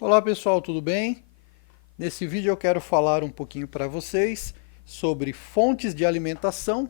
Olá pessoal, tudo bem? Nesse vídeo eu quero falar um pouquinho para vocês sobre fontes de alimentação,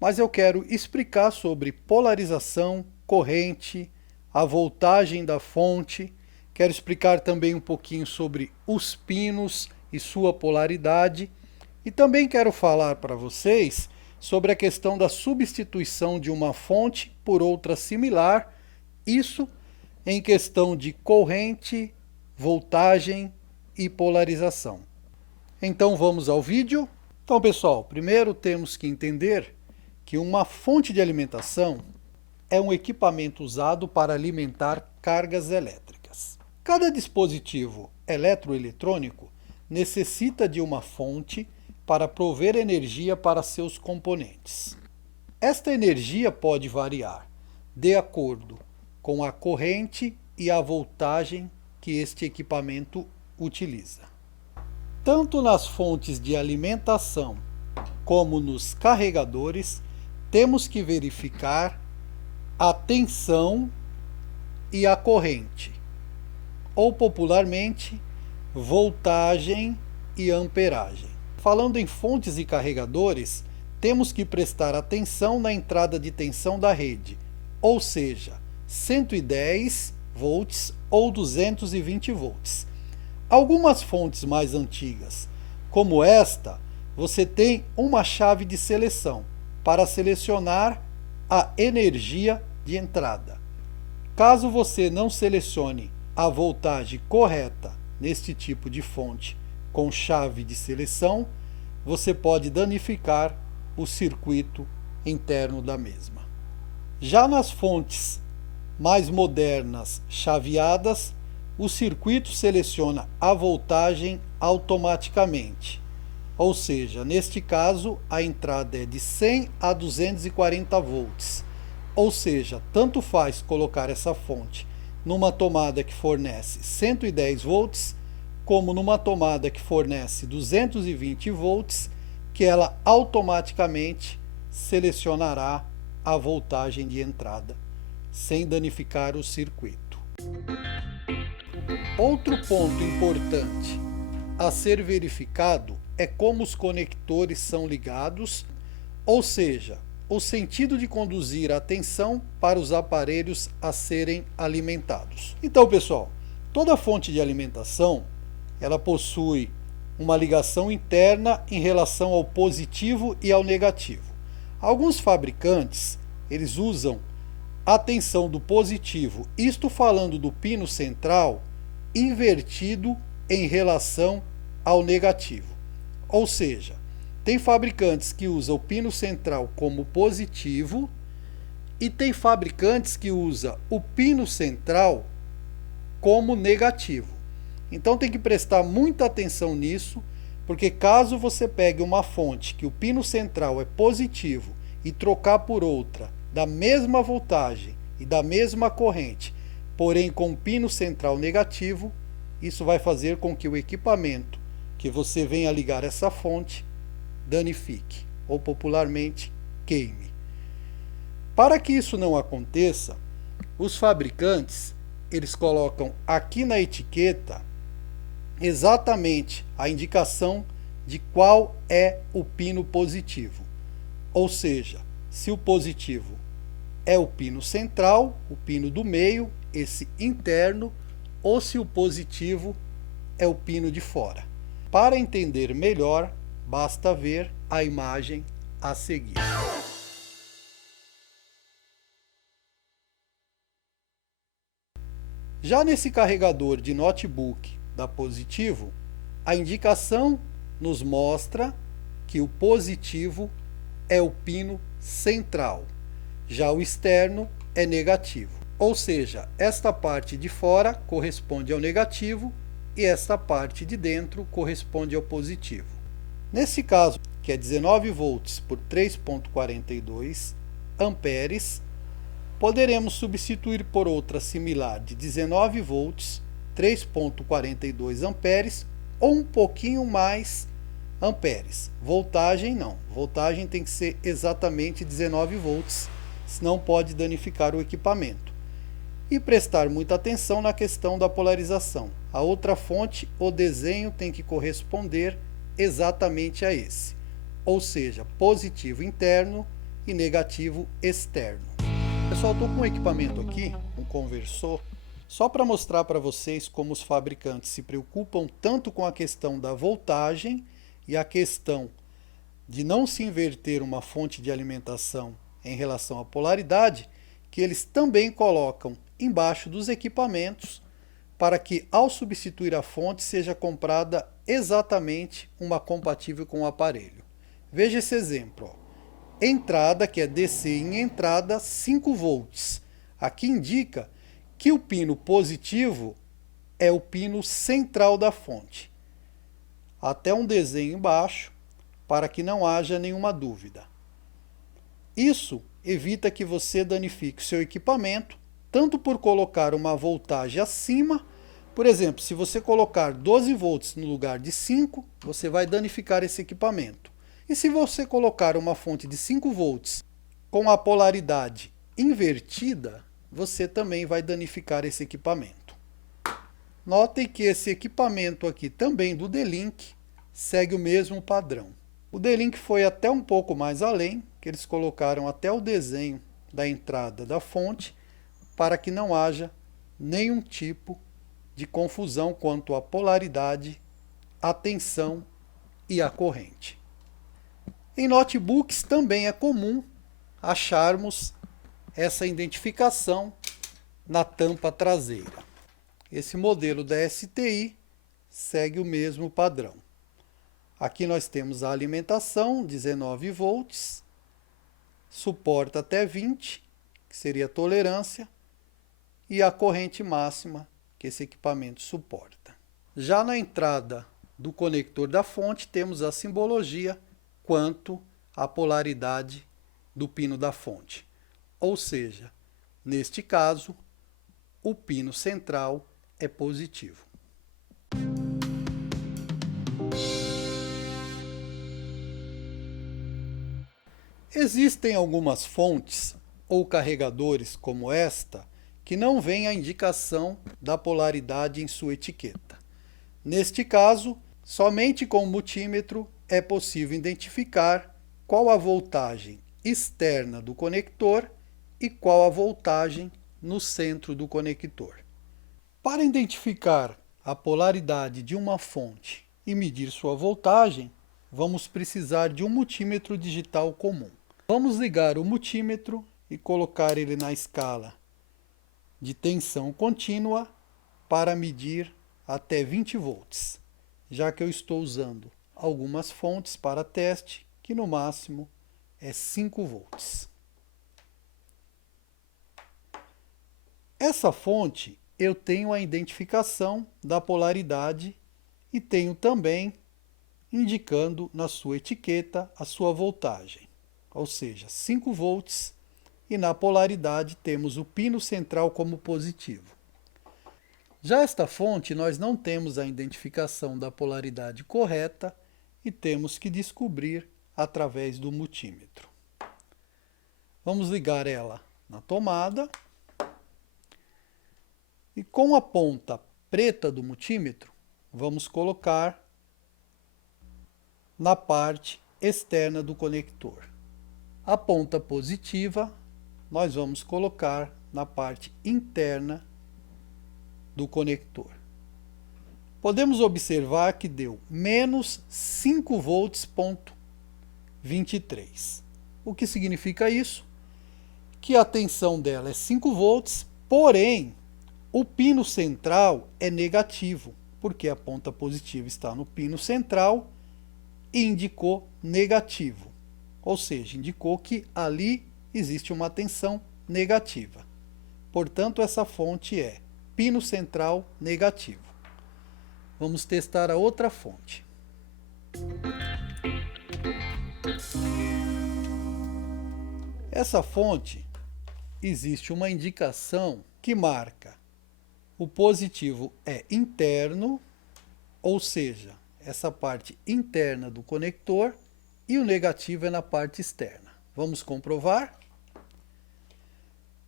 mas eu quero explicar sobre polarização, corrente, a voltagem da fonte. Quero explicar também um pouquinho sobre os pinos e sua polaridade. E também quero falar para vocês sobre a questão da substituição de uma fonte por outra similar, isso em questão de corrente, voltagem e polarização. Então vamos ao vídeo. Então pessoal, primeiro temos que entender que uma fonte de alimentação é um equipamento usado para alimentar cargas elétricas. Cada dispositivo eletroeletrônico necessita de uma fonte para prover energia para seus componentes. Esta energia pode variar de acordo com a corrente e a voltagem que este equipamento utiliza. Tanto nas fontes de alimentação como nos carregadores, temos que verificar a tensão e a corrente, ou popularmente, voltagem e amperagem. Falando em fontes e carregadores, temos que prestar atenção na entrada de tensão da rede, ou seja, 110 volts ou 220 volts. Algumas fontes mais antigas, como esta, você tem uma chave de seleção para selecionar a energia de entrada. Caso você não selecione a voltagem correta neste tipo de fonte com chave de seleção, você pode danificar o circuito interno da mesma. Já nas fontes mais modernas chaveadas, o circuito seleciona a voltagem automaticamente. Ou seja, neste caso, a entrada é de 100 a 240 volts. Ou seja, tanto faz colocar essa fonte numa tomada que fornece 110 volts, como numa tomada que fornece 220 volts, que ela automaticamente selecionará a voltagem de entrada, sem danificar o circuito. Outro ponto importante a ser verificado é como os conectores são ligados, ou seja, o sentido de conduzir a tensão para os aparelhos a serem alimentados. Então, pessoal, toda fonte de alimentação, ela possui uma ligação interna em relação ao positivo e ao negativo. Alguns fabricantes, eles usam a tensão do positivo, isto falando do pino central, invertido em relação ao negativo. Ou seja, tem fabricantes que usam o pino central como positivo e tem fabricantes que usam o pino central como negativo. Então tem que prestar muita atenção nisso, porque caso você pegue uma fonte que o pino central é positivo e trocar por outra da mesma voltagem e da mesma corrente, porém com pino central negativo, isso vai fazer com que o equipamento que você venha ligar essa fonte danifique, ou popularmente queime. Para que isso não aconteça, os fabricantes, eles colocam aqui na etiqueta exatamente a indicação de qual é o pino positivo. Ou seja, se o positivo é o pino central, o pino do meio, esse interno, ou se o positivo é o pino de fora. Para entender melhor, basta ver a imagem a seguir. Já nesse carregador de notebook da Positivo, a indicação nos mostra que o positivo é o pino central, já o externo é negativo. Ou seja, esta parte de fora corresponde ao negativo e esta parte de dentro corresponde ao positivo. Nesse caso, que é 19 volts por 3,42 amperes, poderemos substituir por outra similar de 19 volts, 3,42 amperes ou um pouquinho mais amperes. Voltagem não, voltagem tem que ser exatamente 19 volts, senão pode danificar o equipamento. E prestar muita atenção na questão da polarização. A outra fonte, o desenho tem que corresponder exatamente a esse, ou seja, positivo interno e negativo externo. Pessoal, estou com um equipamento aqui, um conversor, só para mostrar para vocês como os fabricantes se preocupam tanto com a questão da voltagem e a questão de não se inverter uma fonte de alimentação em relação à polaridade, que eles também colocam embaixo dos equipamentos para que, ao substituir a fonte, seja comprada exatamente uma compatível com o aparelho. Veja esse exemplo. Ó. Entrada, que é DC em entrada, 5 volts. Aqui indica que o pino positivo é o pino central da fonte. Até um desenho embaixo, para que não haja nenhuma dúvida. Isso evita que você danifique o seu equipamento, tanto por colocar uma voltagem acima. Por exemplo, se você colocar 12 volts no lugar de 5, você vai danificar esse equipamento. E se você colocar uma fonte de 5 volts com a polaridade invertida, você também vai danificar esse equipamento. Notem que esse equipamento aqui também do D-Link segue o mesmo padrão. O D-Link foi até um pouco mais além, que eles colocaram até o desenho da entrada da fonte, para que não haja nenhum tipo de confusão quanto à polaridade, a tensão e a corrente. Em notebooks também é comum acharmos essa identificação na tampa traseira. Esse modelo da STI segue o mesmo padrão. Aqui nós temos a alimentação, 19 volts, suporta até 20, que seria a tolerância, e a corrente máxima que esse equipamento suporta. Já na entrada do conector da fonte, temos a simbologia quanto à polaridade do pino da fonte. Ou seja, neste caso, o pino central é positivo. Existem algumas fontes ou carregadores como esta que não vêm a indicação da polaridade em sua etiqueta. Neste caso, somente com o multímetro é possível identificar qual a voltagem externa do conector e qual a voltagem no centro do conector. Para identificar a polaridade de uma fonte e medir sua voltagem, vamos precisar de um multímetro digital comum. Vamos ligar o multímetro e colocar ele na escala de tensão contínua para medir até 20 volts, já que eu estou usando algumas fontes para teste, que no máximo é 5 volts. Essa fonte eu tenho a identificação da polaridade e tenho também indicando na sua etiqueta a sua voltagem, ou seja, 5 volts, e na polaridade temos o pino central como positivo. Já esta fonte nós não temos a identificação da polaridade correta e temos que descobrir através do multímetro. Vamos ligar ela na tomada e com a ponta preta do multímetro vamos colocar na parte externa do conector. A ponta positiva nós vamos colocar na parte interna do conector. Podemos observar que deu menos 5 volts ponto 23. O que significa isso? Que a tensão dela é 5 volts, porém o pino central é negativo, porque a ponta positiva está no pino central e indicou negativo, ou seja, indicou que ali existe uma tensão negativa. Portanto, essa fonte é pino central negativo. Vamos testar a outra fonte. Essa fonte existe uma indicação que marca o positivo é interno, ou seja, essa parte interna do conector, e o negativo é na parte externa. Vamos comprovar?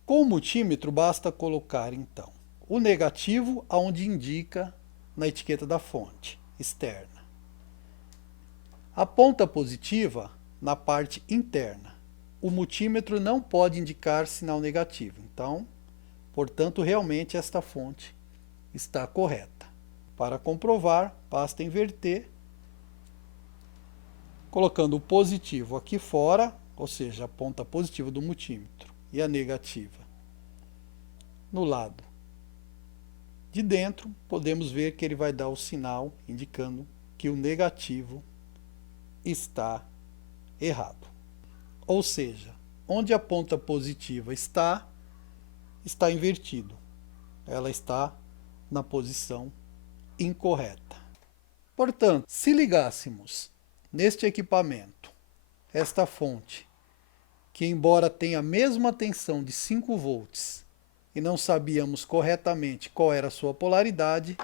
Com o multímetro basta colocar então o negativo aonde indica na etiqueta da fonte externa. A ponta positiva na parte interna. O multímetro não pode indicar sinal negativo, então, portanto, realmente esta fonte está correta. Para comprovar, basta inverter, colocando o positivo aqui fora, ou seja, a ponta positiva do multímetro, e a negativa no lado de dentro, podemos ver que ele vai dar o sinal indicando que o negativo está errado. Ou seja, onde a ponta positiva está invertido. Ela está na posição incorreta. Portanto, se ligássemos neste equipamento esta fonte, que embora tenha a mesma tensão de 5 volts e não sabíamos corretamente qual era a sua polaridade,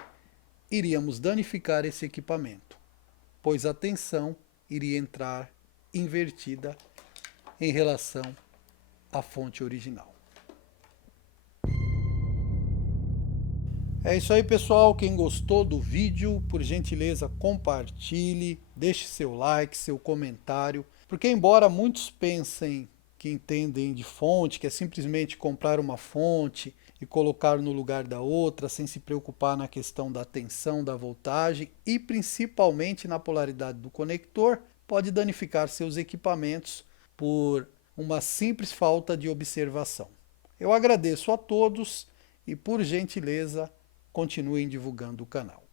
iríamos danificar esse equipamento, pois a tensão iria entrar invertida em relação à fonte original. É isso aí, pessoal. Quem gostou do vídeo, por gentileza, compartilhe, deixe seu like, seu comentário, porque embora muitos pensem que entendem de fonte, que é simplesmente comprar uma fonte e colocar no lugar da outra, sem se preocupar na questão da tensão, da voltagem e principalmente na polaridade do conector, pode danificar seus equipamentos por uma simples falta de observação. Eu agradeço a todos e, por gentileza, continuem divulgando o canal.